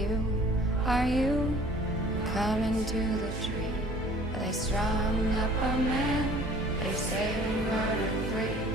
Are you coming to the tree? They strung up a man, they say murder free.